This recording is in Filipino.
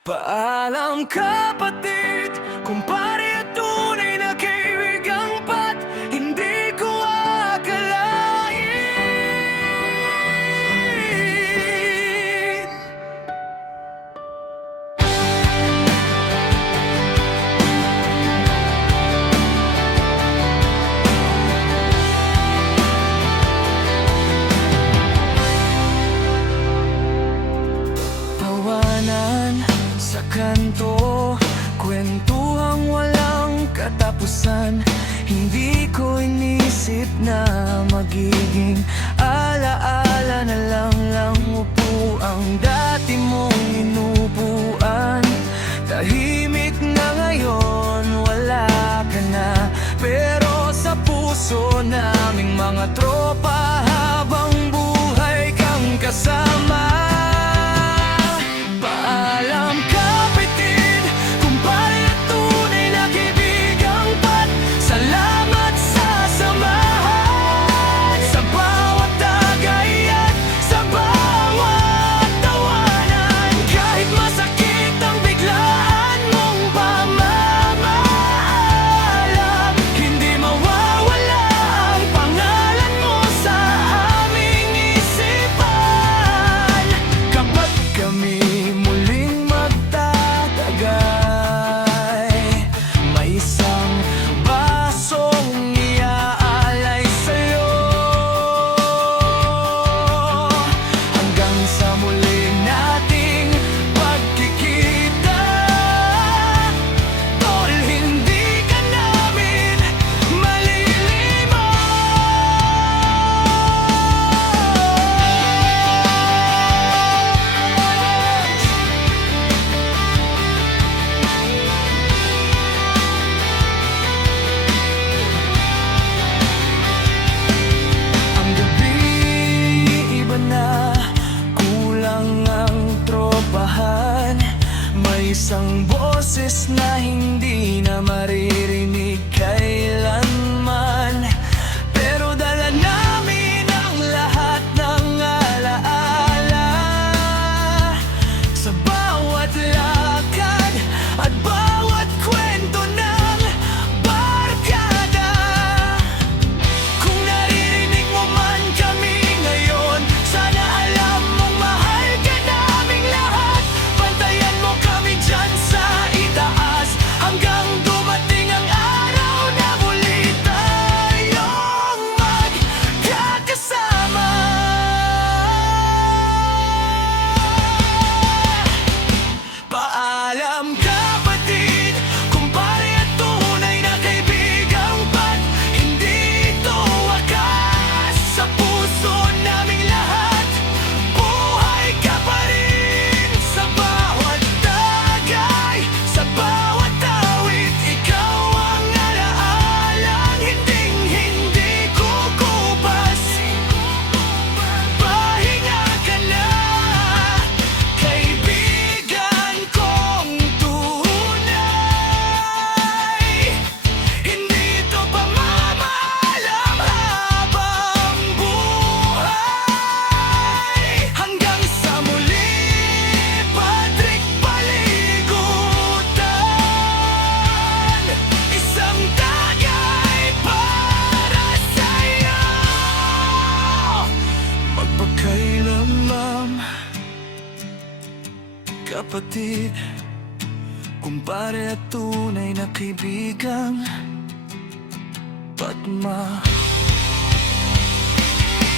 Paalam kapatid, kumpare at tunay na kaibigang pat hindi ko akalain. Tawanan sa kanto, kwentuhang walang katapusan. Hindi ko inisip na magiging alaala na lang upo ang dati mong inupuan. Tahimik na ngayon, wala ka na, pero sa puso naming mga tropa habang buhay kang kasama. Isang boses na hindi na maririnig kailanman, pero dala namin ang lahat ng alaala. Sa bawat lakad at bawat kwento ng barkada. Kung naririnig mo man kami ngayon, sana alam mong mahal ka naming lahat. Bantayan mo kami dyan sa itaas, hanggang dumating ang araw na muli tayong magkakasama. Paalam kapatid, kumpare at tunay na kaibigang pat hindi ito wakas. Sa puso naming lahat, buhay ka pa rin. Sa bawat tagay, sa bawat awit, ikaw ang alaalang hinding-hindi kukupas. Pahinga ka na, kaibigan kong tunay. Hindi ito pamamaalam habang buhay. Hanggang sa muli, Patrick Paligutan. Isang tagay para sa'yo, magpakailanman. Kapatid, kumpare at tunay na kaibigang Patma.